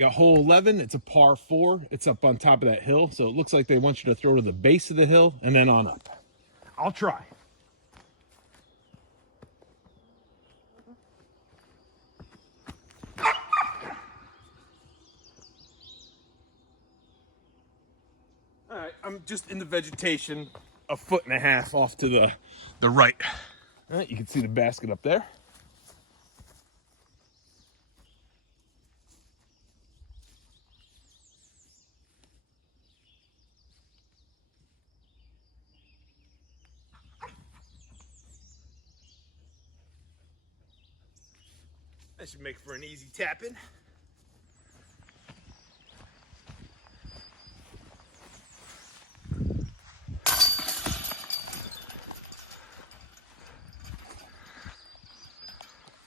You got hole 11. It's a par 4. It's up on top of that hill, so it looks like they want you to throw to the base of the hill and then on up. I'll try. All right, I'm just in the vegetation, a 1.5 feet off to the right. All right, you can see the basket up there. That should make for an easy tap-in.